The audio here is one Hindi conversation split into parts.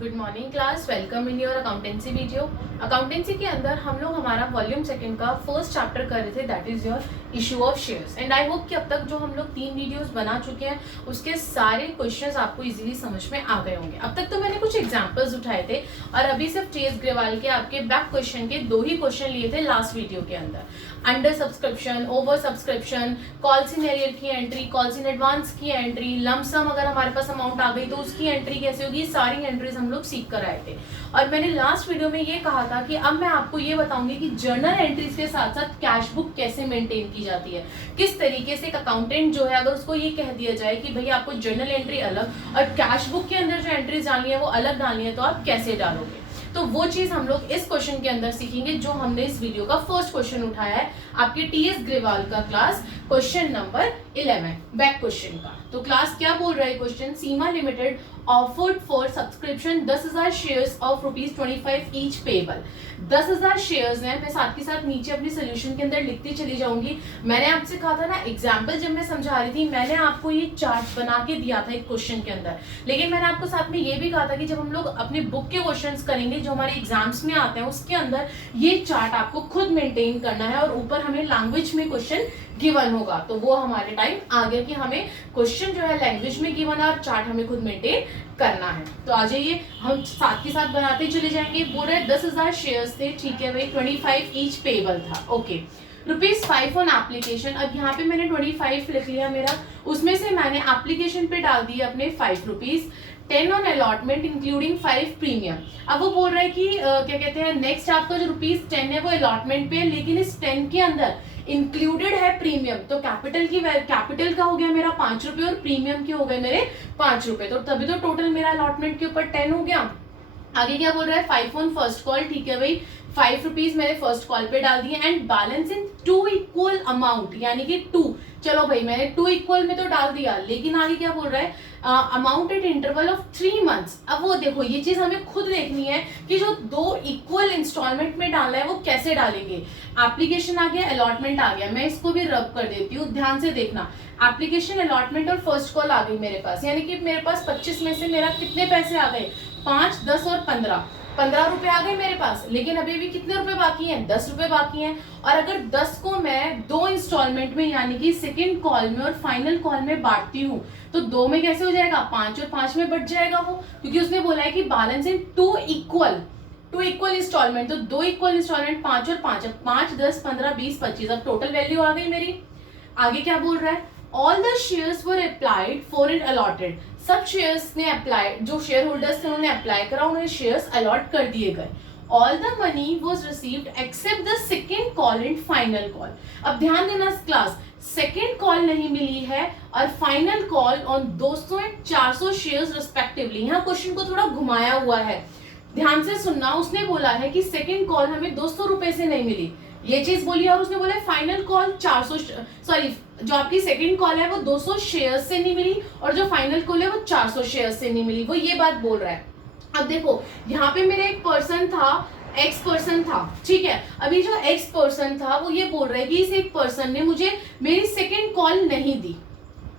Good morning class, welcome in your accountancy video. Accountancy के अंदर हम लोग हमारा वॉल्यूम सेकंड का फर्स्ट चैप्टर कर रहे थे, that is your issue of shares. And I hope कि अब तक जो हम लोग 3 वीडियोस बना चुके हैं उसके सारे क्वेश्चंस आपको इजीली समझ में आ गए होंगे। अब तक तो मैंने कुछ एग्जांपल्स उठाए थे और अभी सिर्फ टीएस ग्रेवाल के आपके बैक क्वेश्चन के 2 ही क्वेश्चन लिए थे लास्ट वीडियो के अंदर। Under subscription, over subscription, calls in arrear की एंट्री, कॉल्स इन एडवांस की एंट्री, लमसम अगर हमारे पास अमाउंट आ गई तो उसकी एंट्री कैसे होगी, सारी एंट्रीज हम लोग सीख कर आए थे। और मैंने लास्ट वीडियो में ये कहा था कि अब मैं आपको ये बताऊंगी कि जर्नल एंट्रीज के साथ साथ कैश बुक कैसे मेंटेन की जाती है, किस तरीके से एक अकाउंटेंट जो है अगर उसको ये कह दिया जाए कि भाई आपको जर्नल एंट्री अलग और कैश बुक के अंदर जो एंट्रीज डालनी है वो अलग डालनी है, तो आप कैसे डालोगे। तो वो चीज हम लोग इस क्वेश्चन के अंदर सीखेंगे जो हमने इस वीडियो का फर्स्ट क्वेश्चन उठाया है आपके टीएस ग्रेवाल का class question number 11 back question का। तो क्लास क्या बोल रहा है question, Seema limited offered for subscription 10,000 shares of ₹25 each payable. 10,000 shares हैं, मैं साथ के साथ नीचे अपनी सोल्यूशन के अंदर लिखती चली जाऊंगी। मैंने आपसे कहा था ना एग्जाम्पल जब मैं समझा रही थी, मैंने आपको ये चार्ट बना के दिया था एक क्वेश्चन के अंदर, लेकिन मैंने आपको साथ में ये भी कहा था कि जब हम लोग अपने बुक के क्वेश्चंस करेंगे जो हमारे एग्जाम्स में आते हैं उसके अंदर ये चार्ट आपको खुद मेंटेन करना है और ऊपर हमें लैंग्वेज में क्वेश्चन गिवन होगा। तो वो हमारे टाइम आ गया कि हमें क्वेश्चन जो है लैंग्वेज में गिवन है और चार्ट हमें खुद मेंटेन करना है। तो आ जाइए हम साथ के साथ बनाते चले जाएंगे। बोल रहे 10,000 शेयर्स थे, ठीक है भाई, 25 ईच पेबल था, ओके। ₹5 ऑन एप्लीकेशन, अब यहाँ पे मैंने 25 लिख लिया मेरा, उसमें से मैंने एप्लीकेशन पे डाल दिए अपने ₹5, 10 ऑन अलॉटमेंट इंक्लूडिंग 5 प्रीमियम। अब वो बोल रहा है कि क्या कहते हैं, नेक्स्ट आपका जो ₹10 है वो अलॉटमेंट पे है, लेकिन इस 10 के अंदर इंक्लूडेड है प्रीमियम। तो कैपिटल का हो गया मेरा ₹5 और प्रीमियम के हो गए मेरे ₹5, तो तभी तो टोटल मेरा अलॉटमेंट के ऊपर 10 हो गया। आगे क्या बोल रहा है, 5 ऑन फर्स्ट कॉल, ठीक है भाई, ₹5 मैंने फर्स्ट कॉल पे डाल दिए and balance in 2 equal amount, यानी कि 2, चलो भाई मैंने 2 इक्वल में तो डाल दिया, लेकिन आगे क्या बोल रहा है, amount at interval of 3 months. अब वो देखो ये चीज हमें खुद देखनी है कि जो 2 इक्वल इंस्टॉलमेंट में डालना है वो कैसे डालेंगे। एप्लीकेशन आ गया, अलॉटमेंट आ गया, मैं इसको भी रब कर देती हूँ, ध्यान से देखना। एप्लीकेशन, अलॉटमेंट और फर्स्ट कॉल आ गई मेरे पास, यानी कि मेरे पास 25 में से मेरा कितने पैसे आ गए, 5, 10 और 15 रुपए आ गए मेरे पास, लेकिन अभी भी कितने रुपए बाकी हैं, 10 रुपए बाकी हैं। और अगर 10 को मैं 2 इंस्टॉलमेंट में यानी कि सेकंड कॉल में और फाइनल कॉल में बांटती हूँ तो 2 में कैसे हो जाएगा, 5 और 5 में बट जाएगा वो, क्योंकि उसने बोला है कि बैलेंस इन 2 इक्वल इंस्टॉलमेंट, तो 2 इक्वल इंस्टॉलमेंट 5 और 5, अब 5, 10, 15, 20, 25, अब टोटल वैल्यू आ गई मेरी। आगे क्या बोल रहा है, all the shares were applied for it allotted, सब शेयर्स ने अप्लाई, जो शेयर होल्डर्स थे उन्होंने अप्लाई करा, उन्हें शेयर्स अलॉट कर दिए गए। All the money was received accept the second call and final call. अब ध्यान देना क्लास, सेकेंड कॉल नहीं मिली है और final call on 200 and 400 shares respectively. यहाँ क्वेश्चन को थोड़ा घुमाया हुआ है, ध्यान से सुनना। उसने बोला है कि सेकेंड कॉल हमें ₹200 से नहीं मिली, ये चीज बोली, और उसने बोला फाइनल कॉल 400, सॉरी जो आपकी सेकंड कॉल है वो 200 शेयर्स से नहीं मिली और जो फाइनल कॉल है वो 400 शेयर्स से नहीं मिली, वो ये बात बोल रहा है। अब देखो यहाँ पे मेरा एक पर्सन था, एक्स पर्सन था, ठीक है। अभी जो एक्स पर्सन था वो ये बोल रहा है कि इस एक पर्सन ने मुझे मेरी सेकंड कॉल नहीं दी,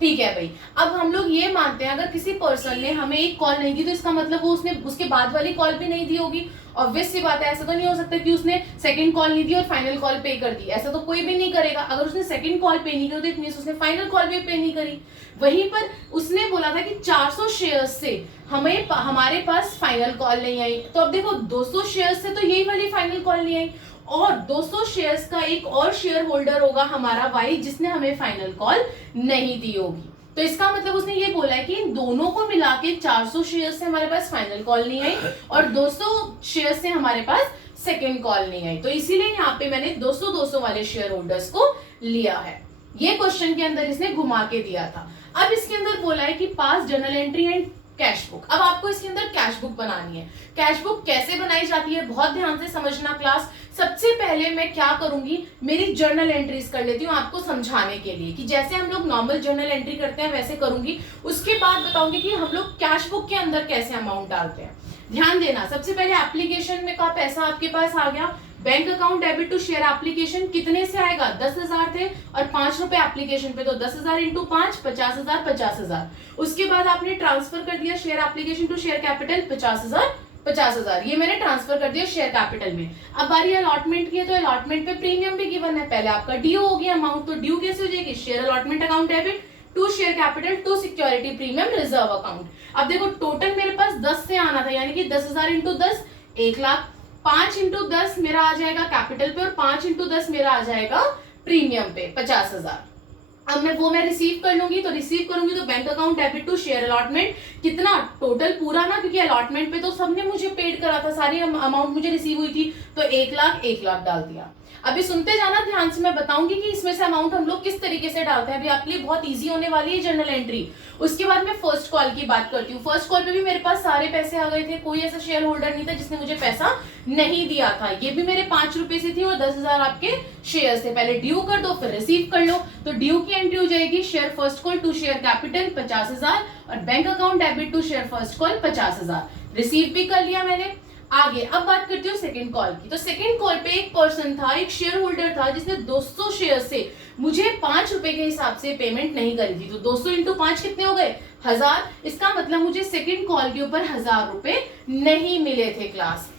ठीक है भाई। अब हम लोग ये मानते हैं अगर किसी पर्सन ने हमें एक कॉल नहीं दी तो इसका मतलब वो उसने उसके बाद वाली कॉल भी नहीं दी होगी। ऑब्वियस सी बात है, ऐसा तो नहीं हो सकता कि उसने सेकंड कॉल नहीं दी और फाइनल कॉल पे कर दी, ऐसा तो कोई भी नहीं करेगा। अगर उसने सेकंड कॉल पे नहीं करी तो इट मींस उसने फाइनल कॉल भी पे नहीं करी। वहीं पर उसने बोला था कि 400 शेयर्स से हमारे पास फाइनल कॉल नहीं आई, तो अब देखो 200 शेयर्स से तो यही वाली फाइनल कॉल नहीं आई और 200 शेयर्स का एक और शेयर होल्डर होगा हमारा वाई जिसने हमें फाइनल कॉल नहीं दी होगी। तो इसका मतलब उसने ये बोला है कि इन दोनों को मिला के 400 शेयर से हमारे पास फाइनल कॉल नहीं आई और 200 शेयर से हमारे पास सेकेंड कॉल नहीं आई, तो इसीलिए यहाँ पे मैंने 200 वाले शेयर होल्डर्स को लिया है। ये क्वेश्चन के अंदर इसने घुमा के दिया था। अब इसके अंदर बोला है कि पास journal entry and cash book. अब आपको इसके अंदर कैश बुक बनानी है। कैश बुक कैसे बनाई जाती है, बहुत ध्यान से समझना क्लास। सबसे पहले मैं क्या करूंगी, मेरी जर्नल एंट्रीज कर लेती हूँ आपको समझाने के लिए कि जैसे हम लोग नॉर्मल जर्नल एंट्री करते हैं वैसे करूंगी। उसके बाद बताऊंगी कि हम लोग कैश बुक के अंदर कैसे अमाउंट डालते हैं। ध्यान देना, सबसे पहले एप्लीकेशन में का पैसा आपके पास आ गया, bank account debit to share application कितने से आएगा, 10,000 थे और 5 रुपए एप्लीकेशन पे, तो 10,000 इंटू 5, 50,000 50,000। उसके बाद आपने ट्रांसफर कर दिया share application to share capital 50,000 50,000, ये मैंने ट्रांसफर कर दिया शेयर कैपिटल में। अब बारी अलॉटमेंट की है, तो अलॉटमेंट पे प्रीमियम भी गिवन है, पहले आपका ड्यू हो गया अमाउंट, तो ड्यू कैसे हो जाएगी, share allotment account debit to share capital to security premium reserve account. अब देखो टोटल मेरे पास 10 से आना था, यानी कि 10,000 इंटू 10 1 लाख, 5 इंटू 10 मेरा आ जाएगा कैपिटल पे और 5 इंटू 10 मेरा आ जाएगा प्रीमियम पे 50,000। अब मैं रिसीव कर लूंगी, तो रिसीव करूंगी तो bank account debit to share allotment कितना टोटल पूरा ना, क्योंकि अलॉटमेंट पे तो सबने मुझे पेड करा था, सारी अमाउंट मुझे रिसीव हुई थी, तो 1 लाख डाल दिया। अभी सुनते जाना ध्यान से, मैं बताऊंगी कि इसमें से अमाउंट हम लोग किस तरीके से डालते हैं, अभी आपके लिए बहुत इजी होने वाली है जर्नल एंट्री। उसके बाद मैं फर्स्ट कॉल की बात करती हूँ। फर्स्ट कॉल पे भी मेरे पास सारे पैसे आ गए थे, कोई ऐसा शेयर होल्डर नहीं था जिसने मुझे पैसा नहीं दिया था, ये भी मेरे 5 रुपए से थी और 10,000 आपके शेयर थे। पहले ड्यू कर दो फिर रिसीव कर लो, तो ड्यू की एंट्री हो जाएगी share first call to share capital 50,000 और bank account debit to share first call 50,000, receive भी कर लिया मैंने। आगे अब बात करती हूँ सेकंड कॉल की। तो सेकंड कॉल पे एक पर्सन था, एक शेयर होल्डर था जिसने 200 शेयर से मुझे 5 रुपए के हिसाब से पेमेंट नहीं करी थी, तो 200 इंटू 5 कितने हो गए, 1000। इसका मतलब मुझे सेकंड कॉल के ऊपर 1000 रुपए नहीं मिले थे क्लास।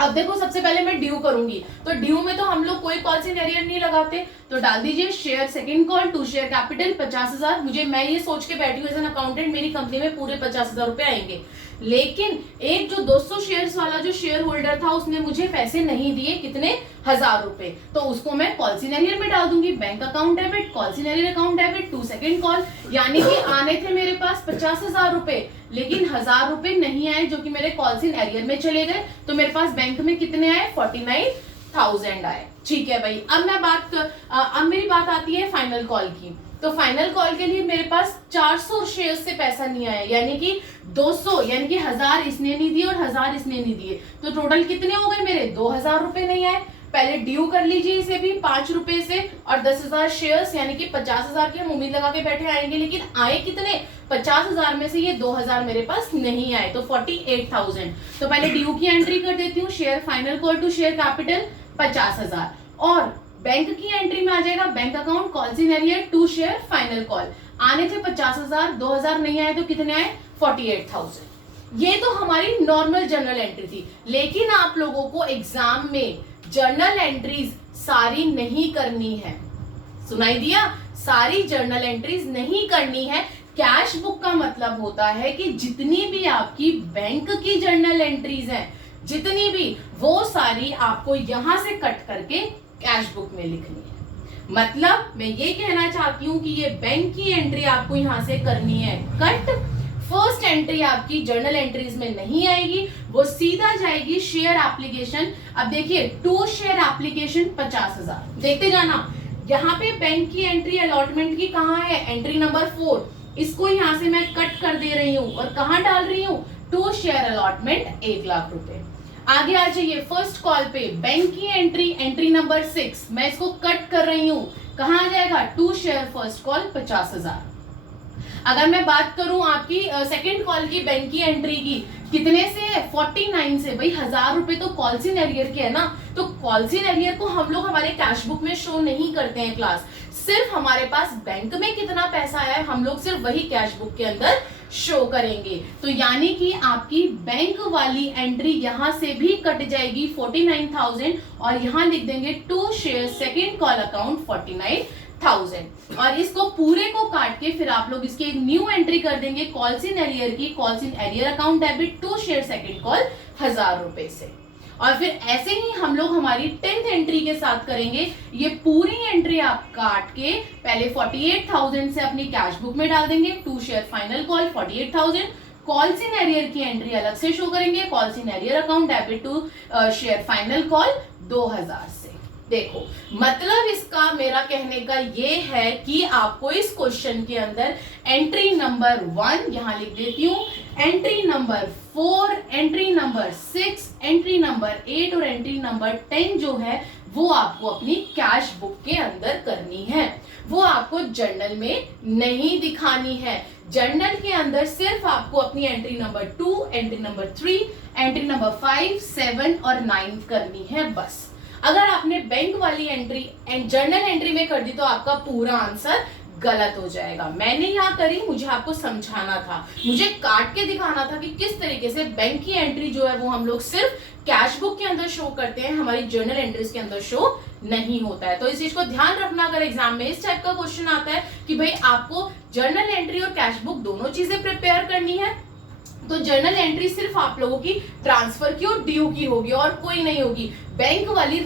अब देखो सबसे पहले मैं ड्यू करूंगी, तो ड्यू में तो हम लोग कोई कॉल से एरियर नहीं लगाते, तो डाल दीजिए share second call to share capital 50,000। मैं ये सोच के बैठी हूँ एज एन अकाउंटेंट मेरी कंपनी में पूरे 50,000 रुपए आएंगे, लेकिन एक जो 200 शेयर्स वाला जो शेयर होल्डर था उसने मुझे पैसे नहीं दिए, कितने, 1000 रुपए, तो उसको मैं कॉल सिनेरियर में डाल दूंगी, बैंक अकाउंट डेबिट कॉल सिनेरियर account debit to second call, यानी कि आने थे मेरे पास 50,000 रुपए, लेकिन 1000 रुपए नहीं आए जो कि मेरे कॉल सिनेरियर में चले गए, तो मेरे पास बैंक में कितने आए, 49,000 आए। ठीक है भाई, अब मेरी बात आती है फाइनल कॉल की। तो फाइनल कॉल के लिए मेरे पास 400 शेयर से पैसा नहीं आया, यानी कि 200, यानी कि 1000 इसने नहीं दिए और 1000 इसने नहीं दिए, तो टोटल कितने हो गए मेरे, 2000 रुपए नहीं आए। पहले ड्यू कर लीजिए इसे भी 5 रुपए से और 10,000 शेयर्स, यानी कि 50,000 की हम उम्मीद लगा के बैठे आएंगे, लेकिन आए कितने, 50,000 में से ये 2,000 मेरे पास नहीं आए, तो 48,000। तो पहले ड्यू की एंट्री कर देती हूँ, share final call to share capital 50,000, और बैंक की एंट्री में आ जाएगा बैंक अकाउंट कॉल सिनेरियर टू शेयर फाइनल कॉल, आने थे 50,000, 2,000 नहीं आए तो कितने आए, 48,000। ये तो हमारी नॉर्मल जर्नल एंट्री थी, लेकिन आप लोगों को एग्जाम में जर्नल एंट्रीज सारी नहीं करनी है, सुनाई दिया, सारी जर्नल एंट्रीज नहीं करनी है। कैश बुक का मतलब होता है कि जितनी भी आपकी बैंक की जर्नल एंट्रीज हैं, जितनी भी, वो सारी आपको यहां से कट करके कैश बुक में लिखनी है। मतलब मैं ये कहना चाहती हूं कि ये बैंक की एंट्री आपको यहां से करनी है कट, फर्स्ट एंट्री आपकी जर्नल एंट्रीज में नहीं आएगी, वो सीधा जाएगी शेयर एप्लीकेशन। अब देखिए टू शेयर एप्लीकेशन 50,000, देखते जाना, यहाँ पे बैंक की एंट्री अलॉटमेंट की कहाँ है, एंट्री नंबर 4, इसको यहाँ से मैं कट कर दे रही हूँ और कहाँ डाल रही हूँ, टू शेयर अलॉटमेंट 1 लाख रुपए। आगे आ जाइए फर्स्ट कॉल पे बैंक की एंट्री नंबर 6, मैं इसको कट कर रही हूँ, कहाँ आ जाएगा, टू शेयर फर्स्ट कॉल 50,000। अगर मैं बात करूं आपकी सेकंड कॉल की बैंक की एंट्री की, कितने से है, 49 से, भाई 1000 रुपए तो कॉल्सिन एरियर के है ना, तो कॉल्सिन एरियर को हम लोग हमारे कैश बुक में शो नहीं करते हैं क्लास, सिर्फ हमारे पास बैंक में कितना पैसा है हम लोग सिर्फ वही कैश बुक के अंदर शो करेंगे। तो यानी कि आपकी बैंक वाली एंट्री यहां से भी कट जाएगी 49,000 और यहां लिख देंगे to share second call account 49,000 और इसको पूरे को काट के फिर आप लोग इसकी एक न्यू एंट्री कर देंगे कॉल्सिन एरियर की, calls in arrear account debit to share second call 1000 रुपए से। और फिर ऐसे ही हम लोग हमारी 10th एंट्री के साथ करेंगे, ये पूरी एंट्री आप काट के पहले 48,000 से अपनी कैश बुक में डाल देंगे, to share final call 48,000, calls in arrear की एंट्री अलग से शो करेंगे, calls in arrear account debit to share final call 2000 से। देखो मतलब इसका मेरा कहने का ये है कि आपको इस क्वेश्चन के अंदर एंट्री नंबर 1 यहां लिख देती हूं, entry number 4, entry number 6, entry number 8 और एंट्री नंबर 10 जो है वो आपको अपनी कैश बुक के अंदर करनी है, वो आपको जर्नल में नहीं दिखानी है। जर्नल के अंदर सिर्फ आपको अपनी entry number 2, entry number 3, entry number 5, 7 और 9 करनी है बस। अगर आपने बैंक वाली एंट्री जर्नल एंट्री में कर दी तो आपका पूरा आंसर गलत हो जाएगा। मैंने यहाँ करी, मुझे आपको समझाना था, मुझे काट के दिखाना था कि किस तरीके से बैंक की एंट्री जो है वो हम लोग सिर्फ कैश बुक के अंदर शो करते हैं, हमारी जर्नल एंट्रीज के अंदर शो नहीं होता है। तो इस चीज को ध्यान रखना, अगर एग्जाम में इस टाइप का क्वेश्चन आता है कि भाई आपको जर्नल एंट्री और कैश बुक दोनों चीजें प्रिपेयर करनी है, तो जर्नल एंट्री सिर्फ आप लोगों की ट्रांसफर की और ड्यू की होगी और कोई नहीं होगी। बैंक वाली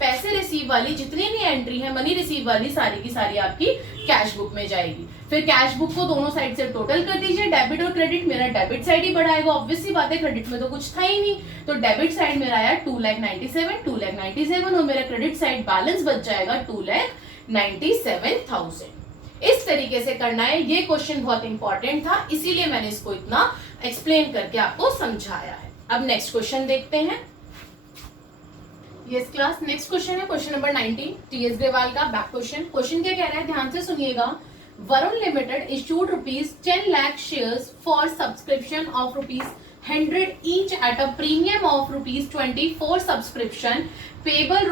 पैसे रिसीव वाली जितनी भी एंट्री है मनी रिसीव वाली, सारी की सारी आपकी कैश बुक में जाएगी। फिर कैश बुक को दोनों साइड से टोटल कर दीजिए, डेबिट और क्रेडिट। मेरा डेबिट साइड ही बढ़ाएगा, ऑब्वियस सी बात है, क्रेडिट में तो कुछ था ही नहीं। तो डेबिट साइड मेरा आया 2,97,297 और मेरा क्रेडिट साइड बैलेंस बच जाएगा 2,97,000। इस तरीके से करना है। ये क्वेश्चन बहुत इंपॉर्टेंट था, इसीलिए मैंने इसको इतना एक्सप्लेन करके आपको समझाया है। अब नेक्स्ट क्वेश्चन देखते हैं। यस क्लास, नेक्स्ट क्वेश्चन है क्वेश्चन नंबर 19, टीएस ग्रेवाल का बैक क्वेश्चन। क्वेश्चन क्या कह रहा है, ध्यान से सुनिएगा। Varun limited issued ₹10 lakh shares for subscription of ₹100 each at a premium of ₹20 for subscription, payable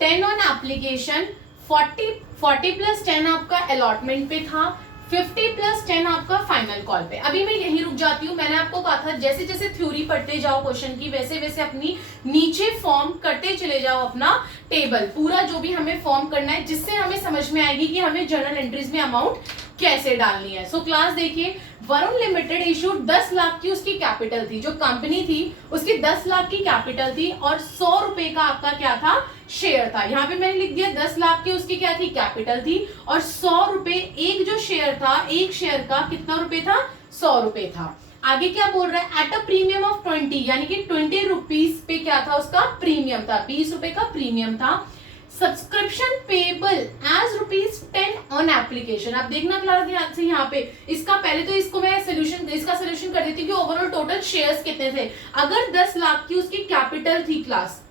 ₹10 on application, 40 + 10 आपका अलॉटमेंट पे था, 50 + 10 आपका फाइनल कॉल पे। अभी मैं यही रुक जाती हूँ। मैंने आपको कहा था जैसे जैसे थ्योरी पढ़ते जाओ क्वेश्चन की, वैसे वैसे अपनी नीचे फॉर्म करते चले जाओ अपना टेबल, पूरा जो भी हमें फॉर्म करना है, जिससे हमें समझ में आएगी कि हमें जर्नल एंट्रीज में अमाउंट कैसे डालनी है। सो क्लास देखिए, वरुण लिमिटेड इशूड 10 लाख की उसकी कैपिटल थी, जो कंपनी थी उसकी 10 लाख की कैपिटल थी और 100 रुपए का आपका क्या था, शेयर था। यहाँ पे मैंने लिख दिया 10 लाख की उसकी क्या थी, कैपिटल थी, और 100 रुपए एक जो शेयर था, एक शेयर का कितना रुपए था, 100 रुपए था। आगे क्या बोल रहा है, एट अ प्रीमियम ऑफ 20, यानी कि 20 रुपीज पे क्या था, उसका प्रीमियम था, 20 रुपए का प्रीमियम था। Subscription payable as ₹10 on application. आप देखना क्लास ध्यान से, यहाँ पे इसका पहले तो इसको मैं इसका सोल्यूशन कर देती हूँ कि ओवरऑल टोटल शेयर्स कितने थे। अगर 10 लाख की उसकी कैपिटल थी क्लास,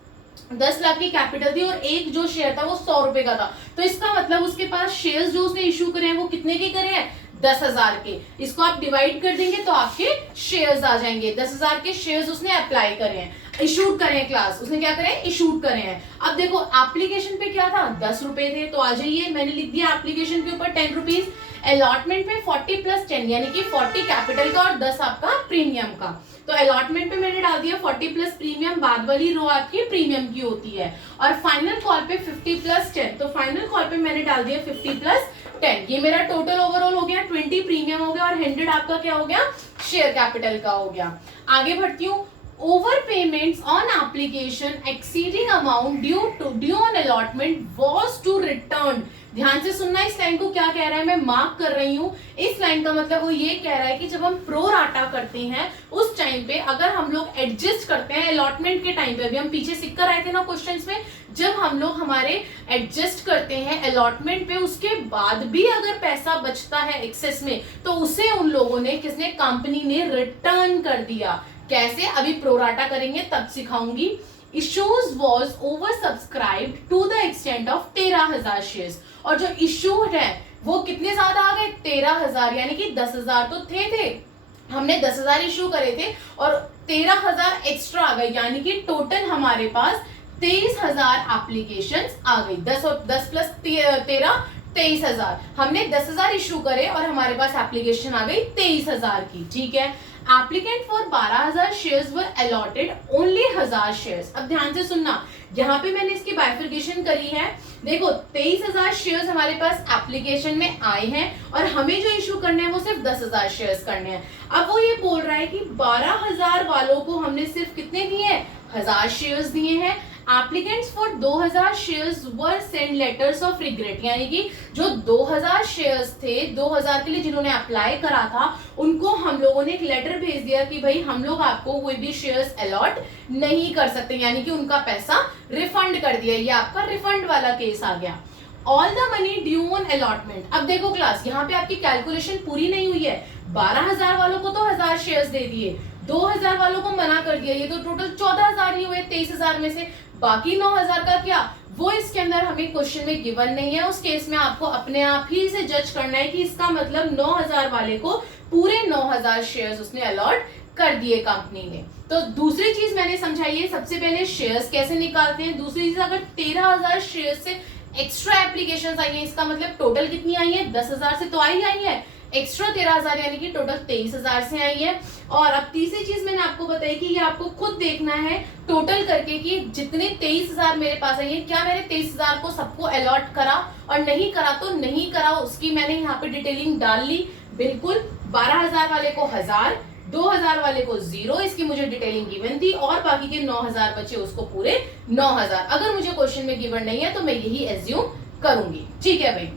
10 लाख की कैपिटल थी और एक जो शेयर था वो 100 रुपए का था, तो इसका मतलब उसके पास शेयर्स जो उसने इशू करे हैं वो कितने के करे हैं, 10,000 के। इसको आप डिवाइड कर देंगे तो आपके शेयर्स आ जाएंगे। 10,000 के शेयर्स उसने अप्लाई करे हैं, इशूड करे हैं क्लास, उसने क्या करे हैं, इशूड करे हैं। अब देखो एप्लीकेशन पे क्या था, 10 रुपए थे, तो आ जाइए, मैंने लिख दिया एप्लीकेशन के ऊपर 10 रुपीज, अलॉटमेंट पे 40 + 10 यानी कि 40 कैपिटल का और 10 आपका प्रीमियम का। तो अलॉटमेंट पे मैंने डाल दिया 40 + प्रीमियम, बाद वाली रो आपकी प्रीमियम की होती है, और फाइनल कॉल पे 50 + 10, तो फाइनल कॉल पे मैंने डाल दिया 50 + 10। ये मेरा टोटल ओवरऑल हो गया, 20 प्रीमियम हो गया और 100 आपका क्या हो गया, शेयर कैपिटल का हो गया। आगे बढ़ती हूँ। Over payments on application exceeding amount due on allotment was to return. ध्यान से सुनना, इस लाइन को क्या कह रहा है, मैं मार्क कर रही हूँ। इस लाइन का मतलब वो ये कह रहा है कि जब हम प्रो राटा करते हैं उस टाइम पे अगर हम लोग एडजस्ट करते हैं अलॉटमेंट के टाइम पे, अभी हम पीछे सीख कर आए थे ना क्वेश्चंस में, जब हम लोग हमारे एडजस्ट करते हैं अलॉटमेंट पे, उसके बाद भी अगर पैसा बचता है एक्सेस में, तो उसे उन लोगों ने, किसने, कंपनी ने रिटर्न कर दिया। कैसे, अभी प्रोराटा करेंगे तब सिखाऊंगी। Issues was over subscribed to the extent of 13,000 shares, और जो इश्यूड है वो कितने ज्यादा आ गए, 13,000, यानी कि 10,000 तो थे, हमने 10,000 इश्यू करे थे और 13,000 एक्स्ट्रा आ गए, यानी कि टोटल हमारे पास 23,000 एप्लीकेशंस आ गई। 10 + 13 23,000। हमने 10,000 इशू करे और हमारे पास एप्लीकेशन आ गई 23,000 की, ठीक है। Applicant for 12,000 shares were allotted only 1,000 shares. अब ध्यान से सुनना, यहाँ पे मैंने इसकी बाइफिकेशन करी है। देखो 23,000 शेयर्स हमारे पास एप्लीकेशन में आए हैं और हमें जो इशू करने हैं वो सिर्फ 10,000 शेयर्स करने हैं। अब वो ये बोल रहा है कि 12,000 वालों को हमने सिर्फ कितने दिए हैं, 1,000 शेयर्स दिए हैं। Applicants for 2,000 shares were send letters of regret, यानी कि जो 2,000 शेयर्स थे, 2,000 के लिए जिन्होंने अप्लाई करा था, उनको हम लोगों ने एक लेटर भेज दिया कि भाई हम लोग आपको कोई भी शेयर्स अलॉट नहीं कर सकते, यानी कि उनका पैसा रिफंड कर दिया। ये आपका रिफंड वाला केस आ गया। All the money due on allotment. अब देखो क्लास, यहाँ पे आपकी कैलकुलेशन पूरी नहीं हुई है। 12,000 वालों को तो 1,000 शेयर्स दे दिए, 2000 वालों को मना कर दिया, ये तो टोटल 14,000 ही हुए 23,000 में से। बाकी 9,000 का क्या, वो इसके अंदर हमें क्वेश्चन में गिवन नहीं है। उस केस में आपको अपने आप ही से जज करना है कि इसका मतलब 9,000 वाले को पूरे 9,000 शेयर्स उसने अलॉट कर दिए कंपनी ने। तो दूसरी चीज मैंने समझाई है, सबसे पहले शेयर्स कैसे निकालते हैं। दूसरी चीज, अगर 13,000 शेयर से एक्स्ट्रा एप्लीकेशन आई है, इसका मतलब टोटल कितनी आई है, 10,000 से तो आई है, एक्स्ट्रा 13,000 यानी कि टोटल 23,000 से आई है। और अब तीसरी चीज मैंने आपको बताई कि ये आपको खुद देखना है टोटल करके कि जितने 23,000 मेरे पास आई है, क्या मैंने 23,000 को सबको अलॉट करा, और नहीं करा तो नहीं करा, उसकी मैंने यहाँ पे डिटेलिंग डाल ली। बिल्कुल 12,000 वाले को 1000, 2,000 वाले को 0, इसकी मुझे डिटेलिंग गिवन थी, और बाकी के 9,000 बचे उसको पूरे 9,000। अगर मुझे क्वेश्चन में गिवन नहीं है तो मैं यही एज्यूम करूंगी। ठीक है भाई,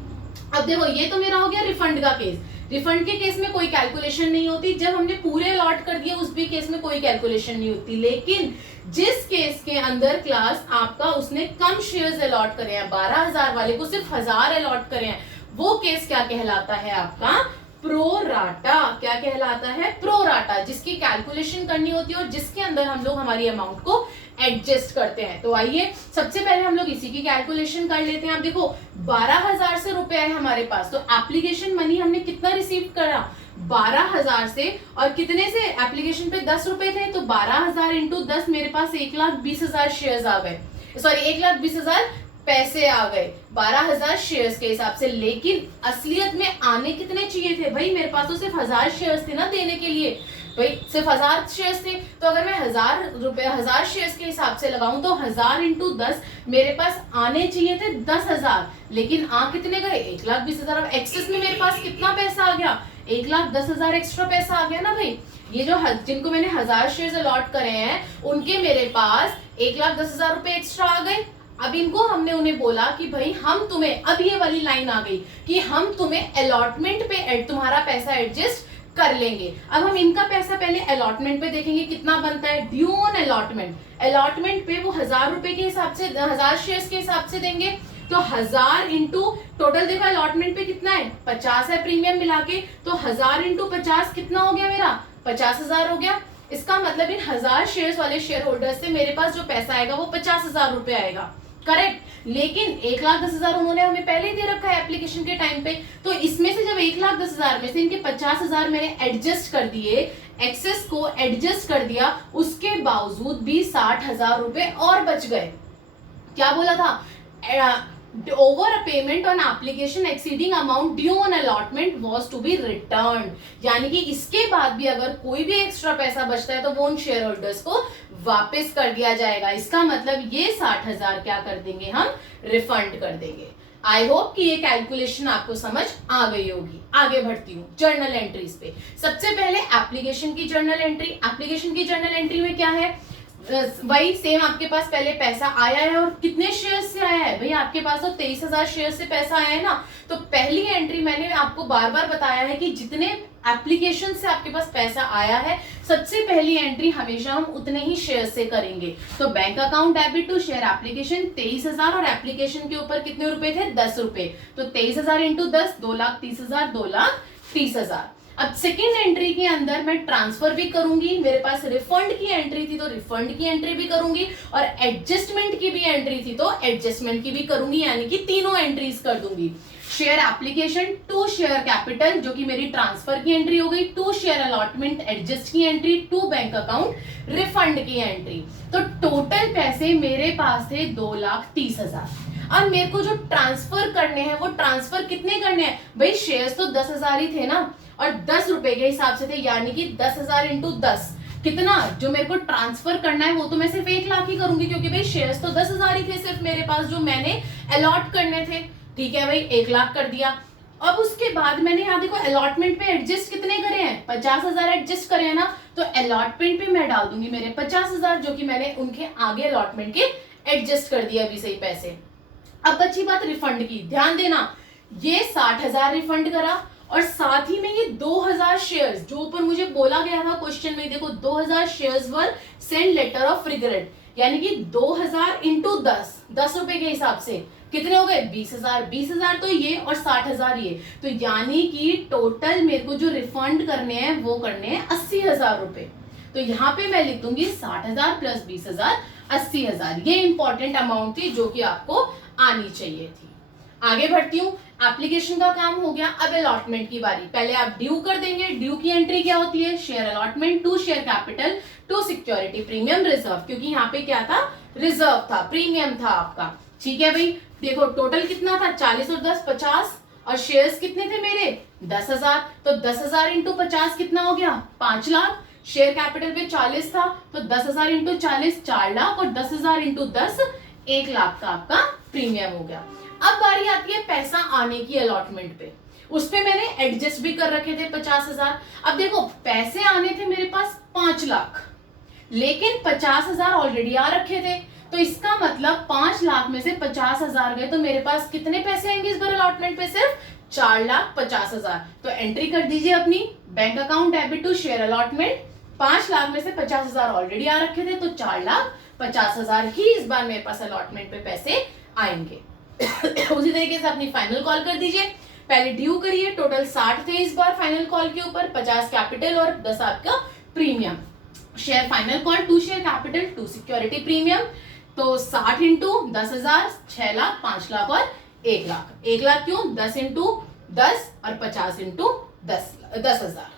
अब देखो ये तो मेरा हो गया रिफंड का केस। रिफंड के केस में कोई कैलकुलेशन नहीं होती, जब हमने पूरे अलॉट कर दिए उस भी केस में कोई कैलकुलेशन नहीं होती। लेकिन जिस केस के अंदर क्लास आपका उसने कम शेयर्स अलॉट करे हैं, 12,000 वाले को सिर्फ 1000 अलॉट करे हैं, वो केस क्या कहलाता है आपका, प्रोराटा। क्या कहलाता है, प्रोराटा, जिसकी कैलकुलेशन करनी होती है और जिसके अंदर हम लोग हमारी अमाउंट को एडजस्ट करते हैं। तो आइए सबसे पहले हम लोग इसी की कैलकुलेशन कर लेते हैं। अब देखो 12,000 से रुपए है हमारे पास, तो एप्लीकेशन मनी हमने कितना रिसीव करा, 12,000 से, और कितने से, एप्लीकेशन पे 10 रुपए थे, तो 12,000 इंटू 10 मेरे पास 1,20,000 शेयर्स आ गए, सॉरी 1,20,000 पैसे आ गए 12,000 शेयर्स के हिसाब से। लेकिन असलियत में आने कितने चाहिए थे भाई, मेरे पास तो सिर्फ 1000 शेयर्स थे ना देने के लिए, भाई सिर्फ 1000 शेयर्स थे। तो अगर मैं 1000 रुपए 1000 शेयर्स के हिसाब से लगाऊं तो 1000 इंटू 10 मेरे पास आने चाहिए थे 10,000, लेकिन आ कितने गए, 1,20,000। अब एक्सेस में मेरे पास कितना पैसा आ गया, 1,10,000 एक्स्ट्रा पैसा आ गया ना भाई। ये जो जिनको मैंने 1000 शेयर्स अलॉट करे हैं उनके मेरे पास 1,10,000 रुपए एक्स्ट्रा आ गए। अब इनको हमने उन्हें बोला कि भाई हम तुम्हें, अब ये वाली लाइन आ गई कि हम तुम्हें अलॉटमेंट पे तुम्हारा पैसा एडजस्ट कर लेंगे। अब हम इनका पैसा पहले अलॉटमेंट पे देखेंगे कितना बनता है, ड्यू ऑन अलॉटमेंट। अलॉटमेंट पे वो 1000 रुपए के हिसाब से, 1000 शेयर्स के हिसाब से देंगे, तो 1000 इंटू टोटल देखो अलॉटमेंट पे कितना है, 50 है प्रीमियम मिला के, तो 1000 इंटू 50 कितना हो गया मेरा, 50,000 हो गया। इसका मतलब इन 1000 शेयर्स वाले शेयर होल्डर्स से मेरे पास जो पैसा आएगा वो 50,000 रुपए आएगा, करेक्ट। लेकिन 1,10,000 उन्होंने हमें पहले ही दे रखा है एप्लीकेशन के टाइम पे, तो इसमें से जब 1,10,000 में से इनके 50,000 मैंने एडजस्ट कर दिए, एक्सेस को एडजस्ट कर दिया, उसके बावजूद भी 60,000 रुपए और बच गए। क्या बोला था, over a payment on application exceeding amount due on allotment was to be returned। यानी कि इसके बाद भी अगर कोई भी एक्स्ट्रा पैसा बचता है तो वो उन शेयर होल्डर्स को वापस कर दिया जाएगा। इसका मतलब ये 60,000 क्या कर देंगे, हम रिफंड कर देंगे। आई होप कि ये कैलकुलेशन आपको समझ आ गई होगी। आगे बढ़ती हूँ जर्नल एंट्रीज पे। सबसे पहले एप्लीकेशन की जर्नल एंट्री। एप्लीकेशन की जर्नल एंट्री में क्या है, वही सेम, आपके पास पहले पैसा आया है और कितने शेयर्स से आया है भाई, आपके पास तो 23,000 शेयर से पैसा आया है ना। तो पहली एंट्री मैंने आपको बार बार बताया है कि जितने एप्लीकेशन से आपके पास पैसा आया है, सबसे पहली एंट्री हमेशा हम उतने ही शेयर से करेंगे। तो bank account debit to share application 23,000, और एप्लीकेशन के ऊपर कितने रुपए थे, 10 रुपए, तो 23,000 इंटू 10, 2,30,000, 2,30,000। अब सेकेंड एंट्री के अंदर मैं ट्रांसफर भी करूंगी, मेरे पास रिफंड की एंट्री थी तो रिफंड की एंट्री भी करूंगी, और एडजस्टमेंट की भी एंट्री थी तो एडजस्टमेंट की भी करूंगी, यानी कि तीनों एंट्रीज कर दूंगी। Share application to share capital जो कि मेरी ट्रांसफर की एंट्री हो गई, टू शेयर अलॉटमेंट एडजस्ट की entry, to bank account refund की एंट्री। तो टोटल पैसे मेरे पास थे 2,30,000। अब मेरे को जो ट्रांसफर करने हैं वो ट्रांसफर कितने करने हैं भाई, शेयर्स तो 10,000 ही थे ना, और 10 रुपए के हिसाब से थे, यानी कि 10,000 इंटू 10 कितना, जो मेरे को ट्रांसफर करना है वो तो मैं सिर्फ 1 लाख ही करूंगी, क्योंकि भाई शेयर्स तो 10,000 ही थे सिर्फ मेरे पास जो मैंने अलॉट करने थे। ठीक है भाई, 1 लाख कर दिया। अब उसके बाद मैंने यहाँ देखो अलॉटमेंट पे एडजस्ट कितने करे हैं, 50,000 एडजस्ट करे हैं ना, तो अलॉटमेंट पे मैं डाल दूंगी मेरे 50,000 जो कि मैंने उनके आगे अलॉटमेंट के एडजस्ट कर दिया अभी सही पैसे। अब अच्छी बात रिफंड की, ध्यान देना, ये 60,000 रिफंड करा, और साथ ही में ये 2,000 शेयर्स जो ऊपर मुझे बोला गया था क्वेश्चन में, देखो 2,000 shares were sent letter of regret, यानी कि 2,000 इंटू 10 रुपए के हिसाब से कितने हो गए, 20,000। 20,000 तो ये और 60,000 ये, तो यानी कि टोटल मेरे को जो रिफंड करने हैं वो करने हैं 80,000 रुपए। तो यहाँ पे मैं लिख दूंगी 60,000 प्लस 20,000 80,000। ये इंपॉर्टेंट अमाउंट थी जो कि आपको आनी चाहिए थी। आगे बढ़ती हूँ, एप्लीकेशन का काम हो गया। अब अलॉटमेंट की बारी। पहले आप ड्यू कर देंगे। ड्यू की एंट्री क्या होती है? Share allotment to share capital to security premium reserve, क्योंकि यहाँ पे क्या था? रिजर्व था, प्रीमियम था आपका। ठीक है भाई, देखो टोटल कितना था? 40 और 10 50, और शेयर्स कितने थे मेरे? 10,000। तो 10,000 इंटू 50 कितना हो गया? 5 लाख। शेयर कैपिटल पे 40 था, तो 10,000 इंटू 40 4 लाख, और 10,000 इंटू 10 1 लाख का आपका प्रीमियम हो गया। अब बारी आती है पैसा आने की अलॉटमेंट पे। उस पे मैंने एडजस्ट भी कर रखे थे 50,000। अब देखो पैसे आने थे मेरे पास 5 लाख, लेकिन 50,000 ऑलरेडी आ रखे थे, तो इसका मतलब 5 लाख में से 50,000 गए, तो मेरे पास कितने पैसे आएंगे इस बार अलॉटमेंट पे? सिर्फ 4,50,000। तो एंट्री कर दीजिए अपनी bank account debit to share allotment. 5 lakh में से 50,000 ऑलरेडी आ रखे थे, तो 4,50,000 ही इस बार मेरे पास अलॉटमेंट पे पैसे आएंगे। उसी तरीके से अपनी फाइनल कॉल कर दीजिए। पहले ड्यू करिए, टोटल 60 थे इस बार फाइनल कॉल के ऊपर, 50 कैपिटल और 10 आपका premium. Share final call to share capital to security premium, तो 60 इंटू 10,000 6 लाख, 5 लाख और 1 लाख। 1 लाख क्यों? 10 इंटू 10 और 50 इंटू 10,000।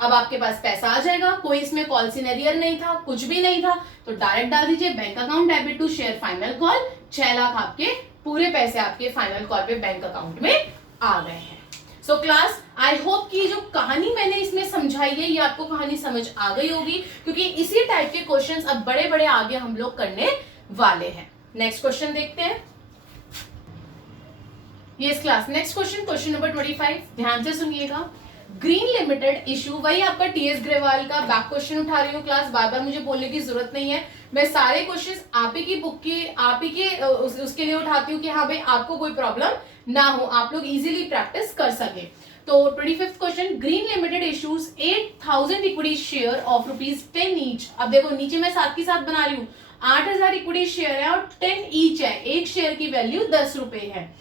अब आपके पास पैसा आ जाएगा, कोई इसमें कॉल सिनेरियर नहीं था, कुछ भी नहीं था, तो डायरेक्ट डाल दीजिए bank account debit to share final call. 6 lakh आपके पूरे पैसे आपके फाइनल कॉल पे बैंक अकाउंट में आ गए हैं। सो क्लास, आई होप कि जो कहानी मैंने इसमें समझाई है ये आपको कहानी समझ आ गई होगी, क्योंकि इसी टाइप के क्वेश्चंस अब बड़े बड़े आगे हम लोग करने वाले हैं। नेक्स्ट क्वेश्चन देखते हैं। Yes class, next question, question number 25, ध्यान से सुनिएगा। ग्रीन लिमिटेड इशू, वही आपका टीएस ग्रेवाल का बैक क्वेश्चन उठा रही हूँ क्लास, बार बार मुझे बोलने की जरूरत नहीं है। मैं सारे क्वेश्चंस आप ही की बुक की, आप ही के उसके लिए उठाती हूँ कि हाँ भाई आपको कोई प्रॉब्लम ना हो, आप लोग इजीली प्रैक्टिस कर सके। तो 25th question, green limited issues 8,000 equity share of ₹10 each. अब देखो नीचे मैं साथ के साथ बना रही हूँ, 8,000 इक्विटी शेयर है और 10 ईच है, एक शेयर की वैल्यू 10 रुपए है।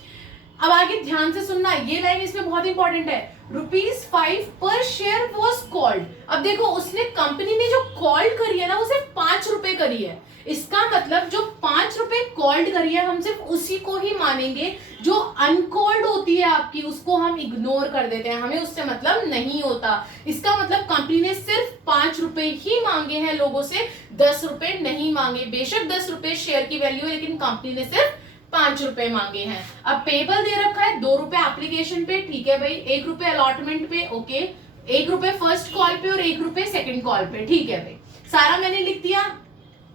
अब आगे ध्यान से सुनना, ये लाइन इसमें बहुत इंपॉर्टेंट है। ₹5 पर शेयर वॉज कॉल्ड। अब देखो उसने, कंपनी ने जो कॉल्ड करी है ना वो सिर्फ 5 रुपए करी है। इसका मतलब जो 5 रुपए कॉल्ड करी है हम सिर्फ उसी को ही मानेंगे, जो अनकॉल्ड होती है आपकी उसको हम इग्नोर कर देते हैं, हमें उससे मतलब नहीं होता। इसका मतलब कंपनी ने सिर्फ 5 रुपए ही मांगे हैं लोगों से, 10 रुपए नहीं मांगे। बेशक 10 रुपए शेयर की वैल्यू है, लेकिन कंपनी ने सिर्फ 5 रुपए मांगे हैं। अब पेबल दे रखा है 2 रुपए एप्लीकेशन पे, ठीक है भाई, 1 रुपए अलॉटमेंट पे, ओके, 1 रुपए फर्स्ट कॉल पे और 1 रुपए सेकंड कॉल पे, ठीक है भाई, सारा मैंने लिख दिया।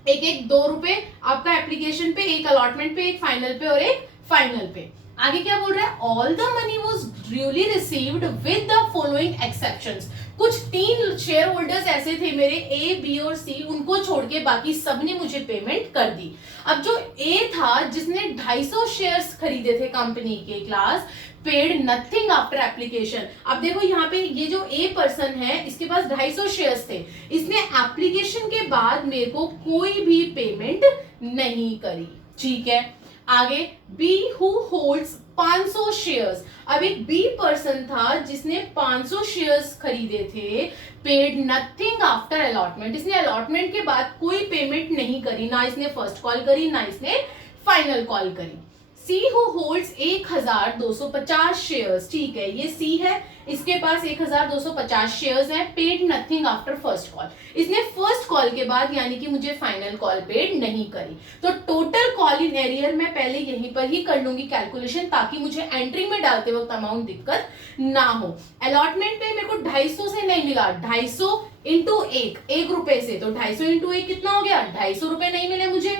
एक 2 रुपए आपका एप्लीकेशन पे, 1 अलॉटमेंट पे, 1 फाइनल पे और 1 फाइनल पे। आगे क्या बोल रहा है? All the money was duly received with the following exceptions. कुछ 3 शेयर होल्डर्स ऐसे थे मेरे, ए बी और सी, उनको छोड़ के बाकी सबने मुझे पेमेंट कर दी। अब जो ए था जिसने 250 शेयर्स खरीदे थे कंपनी के class, paid nothing after application. अब देखो यहाँ पे ये जो ए पर्सन है इसके पास 250 शेयर्स थे, इसने एप्लीकेशन के बाद मेरे को कोई भी पेमेंट नहीं करी, ठीक है। आगे बी हु होल्ड्स 500 शेयर्स। अब एक बी पर्सन था जिसने 500 शेयर्स खरीदे थे, पेड नथिंग आफ्टर अलॉटमेंट। इसने अलॉटमेंट के बाद कोई पेमेंट नहीं करी, ना इसने फर्स्ट कॉल करी ना इसने फाइनल कॉल करी। सी हु होल्ड्स 1,250 शेयर्स, ठीक है, ये सी है, इसके पास 1,250 शेयर्स हैं, paid nothing after first call. इसने फर्स्ट कॉल के बाद यानी कि मुझे फाइनल कॉल पेड नहीं करी, तो टोटल कॉल इन एरियर मैं पहले यहीं पर ही कर लूंगी कैलकुलेशन, ताकि मुझे एंट्री में डालते वक्त अमाउंट दिक्कत ना हो। अलॉटमेंट पे मेरे को 250 से नहीं मिला, 250 इंटू 1 रुपए से, तो 250 इंटू 1 कितना हो गया? 250 रुपए नहीं मिले मुझे।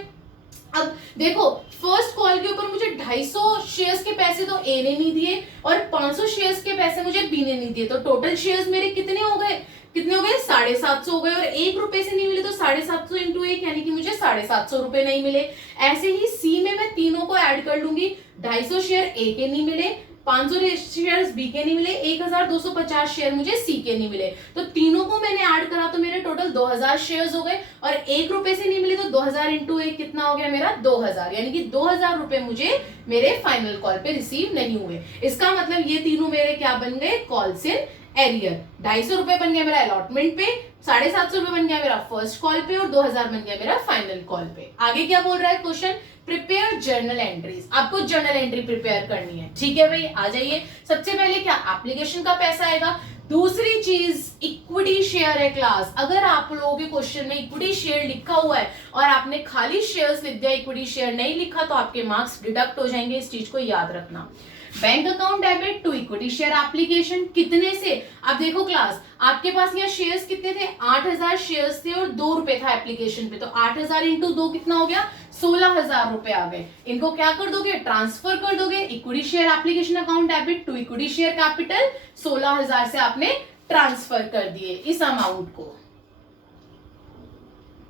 अब देखो फर्स्ट कॉल के ऊपर मुझे 250 शेयर्स के पैसे तो ए ने नहीं दिए और 500 शेयर्स के पैसे मुझे बी ने नहीं दिए, तो टोटल शेयर्स मेरे कितने हो गए? 750 हो गए, और 1 रुपए से नहीं मिले तो 750 इंटू 1 यानी कि मुझे 750 रुपए नहीं मिले। ऐसे ही सी में मैं तीनों को ऐड कर लूंगी, 250 शेयर ए के नहीं मिले, 500 शेयर्स बी के नहीं मिले, 1,250 शेयर मुझे सी के नहीं मिले, तो तीनों को मैंने ऐड करा तो मेरे टोटल 2,000 शेयर्स हो गए, और 1 रुपए से नहीं मिले तो 2,000 इंटू 1 कितना हो गया मेरा? 2,000, यानी कि 2,000 रुपए मुझे मेरे फाइनल कॉल पे रिसीव नहीं हुए। इसका मतलब ये तीनों मेरे क्या बन गए? Calls in arrear. 250 रुपए बन गया मेरा अलॉटमेंट पे, 750 रुपए बन गया मेरा फर्स्ट कॉल पे और 2000 बन गया मेरा फाइनल कॉल पे। आगे क्या बोल रहा है क्वेश्चन, प्रिपेयर जर्नल एंट्रीज। आपको जर्नल एंट्री प्रिपेयर करनी है, ठीक है भाई, आ जाइए। सबसे पहले क्या एप्लीकेशन का पैसा आएगा। दूसरी चीज इक्विटी शेयर है क्लास। अगर आप लोगों के क्वेश्चन में इक्विटी शेयर लिखा हुआ है और आपने खाली शेयर्स लिख दिया, इक्विटी शेयर नहीं लिखा, तो आपके मार्क्स डिडक्ट हो जाएंगे, इस चीज को याद रखना। Bank account debit to equity share application कितने से, अब देखो क्लास, आपके पास यहाँ शेयर्स कितने थे, 8000 शेयर्स थे और 2 रुपए था एप्लीकेशन पे, तो 8000 इंटू 2 कितना हो गया, 16000 रुपए आ गए। इनको क्या कर दोगे, ट्रांसफर कर दोगे। Equity share application account debit to equity share capital 16000 से आपने ट्रांसफर कर दिए इस अमाउंट को,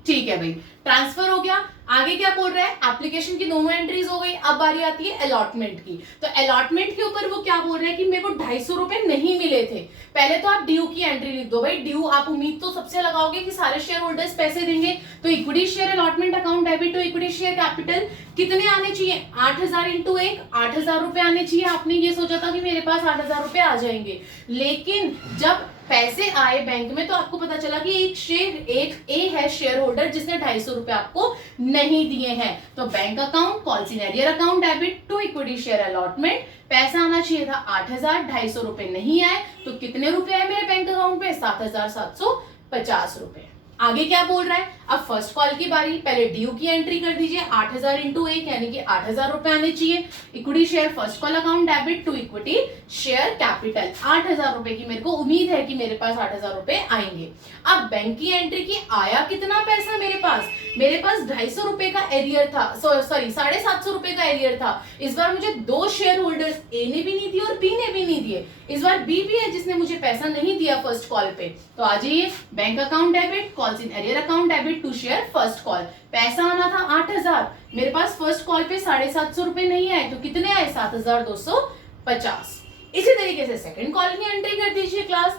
ठीक है भाई, ट्रांसफर हो गया। आगे क्या बोल रहा है, एप्लीकेशन की दोनों एंट्रीज हो गई। अब बारी आती है अलॉटमेंट की। तो अलॉटमेंट के ऊपर वो क्या बोल रहा है कि मेरे को 250 रुपए नहीं मिले थे। पहले तो आप ड्यू की एंट्री लिख दो भाई। ड्यू आप उम्मीद तो सबसे लगाओगे कि सारे शेयर होल्डर्स पैसे देंगे, तो equity share allotment account debit to equity share capital कितने आने चाहिए, 8000 इंटू 1, 8000 रुपए आने चाहिए। आपने ये सोचा था कि मेरे पास 8000 रुपए आ जाएंगे, लेकिन जब पैसे आए बैंक में तो आपको पता चला कि एक ए है शेयर होल्डर जिसने 250 रुपए आपको नहीं दिए हैं। तो bank account calls in arrear account debit to equity share allotment, पैसा आना चाहिए था 8000, 250 रुपए नहीं आए, तो कितने रुपए आए मेरे बैंक अकाउंट पे, 7750 रुपए। आगे क्या बोल रहा है, अब फर्स्ट कॉल की बारी। पहले ड्यू की एंट्री कर दीजिए, 8000 इंटू 1 यानी कि 8000 रुपए आने चाहिए। Equity share first call account debit to equity share capital 8000 रुपए की मेरे को उम्मीद है कि मेरे पास 8000 रुपए आएंगे। अब बैंक की एंट्री की आया कितना पैसा मेरे पास 250 रुपए का एरियर था, सॉरी 750 रुपए का एरियर था। इस बार मुझे 2 शेयर होल्डर्स ए ने भी नहीं दिए और बी ने भी नहीं दिए। इस बार बी भी है जिसने मुझे पैसा नहीं दिया फर्स्ट कॉल पे। तो आ जाइए, bank account debit calls in arrear account debit to share first call. पैसा आना था 8000, मेरे पास फर्स्ट कॉल पे 750 रुपए नहीं आए, तो कितने आए, 7250। इसी तरीके से सेकंड कॉल की एंट्री कर दीजिए क्लास।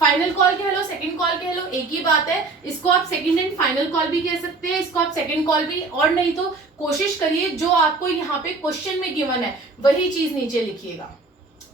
फाइनल कॉल कह लो, सेकंड कॉल कह लो, एक ही बात है। इसको आप सेकंड एंड फाइनल कॉल भी कह सकते हैं, इसको आप सेकंड कॉल भी, और नहीं तो कोशिश करिए जो आपको यहाँ पे क्वेश्चन में गिवन है वही चीज नीचे लिखिएगा।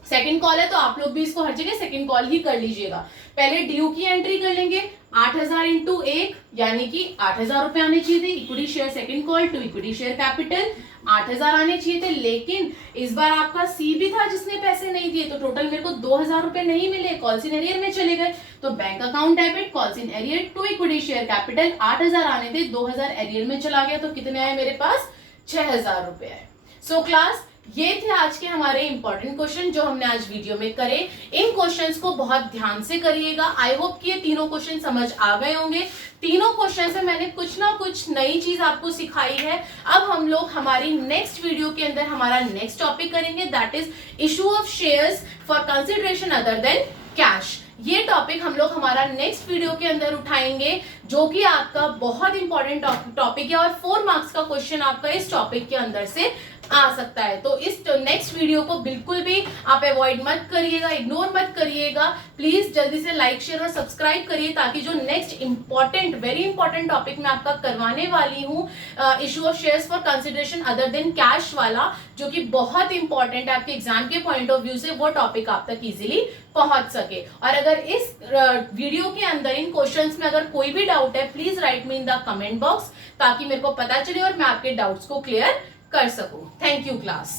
सेकंड कॉल है तो आप लोग भी इसको हर जगह सेकंड कॉल ही कर लीजिएगा। पहले ड्यू की एंट्री कर लेंगे, 8000 इंटू 1 यानी कि 8000 रुपए आने चाहिए थे। Equity share second call to equity share capital 8000 आने चाहिए थे, लेकिन इस बार आपका सी भी था जिसने पैसे नहीं दिए, तो टोटल मेरे को 2000 रुपए नहीं मिले, कॉल्स इन एरियर में चले गए। तो bank account debit calls in arrear to equity share capital 8000 आने थे, 2000 एरियर में चला गया, तो कितने आए मेरे पास, 6000 रुपए आए। सो क्लास, ये थे आज के हमारे इंपॉर्टेंट क्वेश्चन जो हमने आज वीडियो में करे। इन क्वेश्चंस को बहुत ध्यान से करिएगा। आई होप कि ये तीनों क्वेश्चन समझ आ गए होंगे। तीनों क्वेश्चन से मैंने कुछ ना कुछ नई चीज आपको सिखाई है। अब हम लोग हमारी नेक्स्ट वीडियो के अंदर हमारा नेक्स्ट टॉपिक करेंगे, that is issue of shares for consideration other than cash. ये टॉपिक हम लोग हमारा नेक्स्ट वीडियो के अंदर उठाएंगे, जो कि आपका बहुत इंपॉर्टेंट टॉपिक है और 4 मार्क्स का क्वेश्चन आपका इस टॉपिक के अंदर से आ सकता है। तो इस नेक्स्ट वीडियो को बिल्कुल भी आप अवॉइड मत करिएगा, इग्नोर मत करिएगा। प्लीज जल्दी से लाइक शेयर और सब्सक्राइब करिए, ताकि जो next important, very important topic मैं आपका करवाने वाली हूँ, issue of shares for consideration other than cash वाला, जो कि बहुत इंपॉर्टेंट है आपके एग्जाम के पॉइंट ऑफ व्यू से, वो टॉपिक आप तक इजीली पहुंच सके। और अगर इस वीडियो के अंदर इन क्वेश्चंस में अगर कोई भी डाउट है, please right me in the comment box, ताकि मेरे को पता चले और मैं आपके डाउट्स को क्लियर कर सकूं। Thank you class.